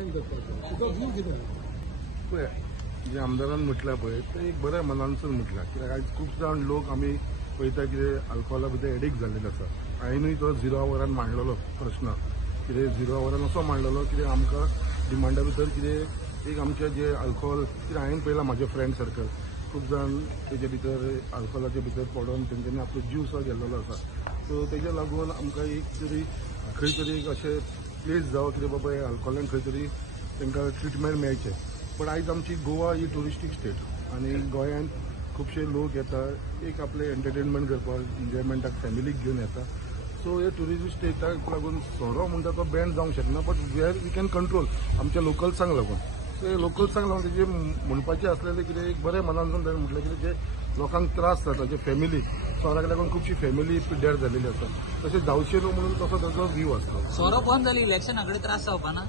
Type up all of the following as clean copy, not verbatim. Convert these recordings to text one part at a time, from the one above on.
complaint करता तुका view कितें पळय जे आमदारान म्हटल्या पळय ते एक बऱ्या मनानसून म्हटल्या कित्याक आयज खूब जाण लोक आमी पळयता कितें अल्कोहोला भितर एडिक्ट जाल्लेले आसा हांवेंनूय तो 0 आवरान मांडलेलो प्रश्न कितें 0 आवरान असो मांडलेलो कितें आमकां डिमांडा भितर कितें एक आमचें जे अल्कोहोल कितें हांवें पळयलां म्हाजें फ्रेंड सर्कल खूब जाण तेजे भितर अल्कोहोलाचे भितर पडून तेंच्यांनी आपलो जीव सुद्दां गेल्लो आसा सो तेजे लागून आमकां एक तरी खंय तरी एक अशें प्लेस जावं कितें बाबा हे अल्कोहोलान खंय तरी तांकां ट्रिटमेंट मेळचें पण आयज आमची गोवा ही टुरिस्टीक स्टेट आनी गोंयांत खुबशे लोक येता एक आपले एंटरटेनमेंट करपाक एन्जॉयमेंटाक फॅमिलीक घेवन येता सो हे टुरिस्ट स्टेटाक लागून सोरो म्हणटा तो बॅन जावंक शकना but where we can control आमच्या लोकल्सांक लागून सो हे लोकल्सांक लागून तेजे म्हणपाचें आसलेलें कितें एक बरें मनानसून ताणें म्हटलें कितें जे लोकांक त्रास जाता जे फॅमिली सोराक लागून खुबशी फॅमिली पिड्ड्यार जाल्लेली आसा तशें जावचें न्हू म्हणून तसो ताचो व्यू आसलो सोरो बंद जाली इलेक्शना कडेन त्रास जावपा ना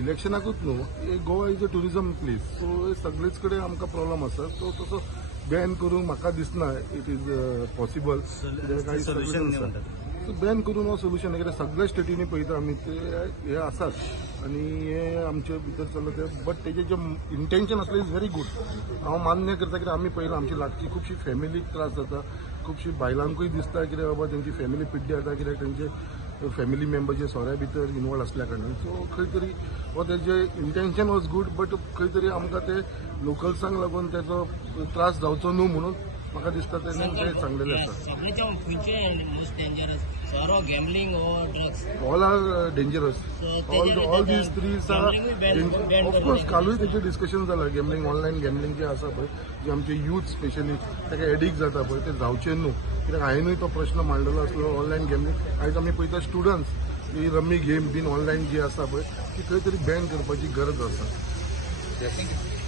इलेक्शनाकूच न्हू Goa is a tourism place so सगळेच कडेन आमकां प्रॉब्लम आसा सो तसो बॅन करून म्हाका दिसना इट इज पॉसिबल काही सोल्युशन आसा सो बॅन करून हो सोल्युशन कित्याक सगळ्या स्टेटींनी पळयता आमी ते हे आसात आनी हे आमचे भितर चल्ला ते बट तेजे जे इंटेंशन आसलें इज व्हेरी गूड हांव मान्य करता कित्याक आमी पळयलां आमची लागची खुबशी फॅमिलीक त्रास जाता खुबशी बायलांकूय दिसता कित्याक बाबा तेंची फॅमिली पिड्डी जाता कित्याक तेंचे फॅमिली मेंबर जे सोऱ्या भितर इनवॉल्व असल्या कारणान सो खंय तरी हो तेजे इंटेंशन वॉज गूड बट खंय तरी आमकां ते लोकल्सांक लागून तेजो त्रास जावचो न्हू म्हणून म्हाका दिसता तेणें तें सांगलेलें आसा all are dangerous all these threes are of course कालूय तेचेर डिस्कशन जालां गॅमलिंग ऑनलायन गॅमलिंग जे आसा पळय जे आमचे यूथ स्पेशली ताका एडिक्ट जाता पळय ते जावचें न्हू कित्याक हांवेंनूय तो प्रश्न मांडलेलो आसलो ऑनलायन गॅमलिंग आयज आमी पळयता स्टुडंट्स ही रमी गेम बीन ऑनलायन जी आसा पळय ती खंय तरी बॅन करपाची गरज आसा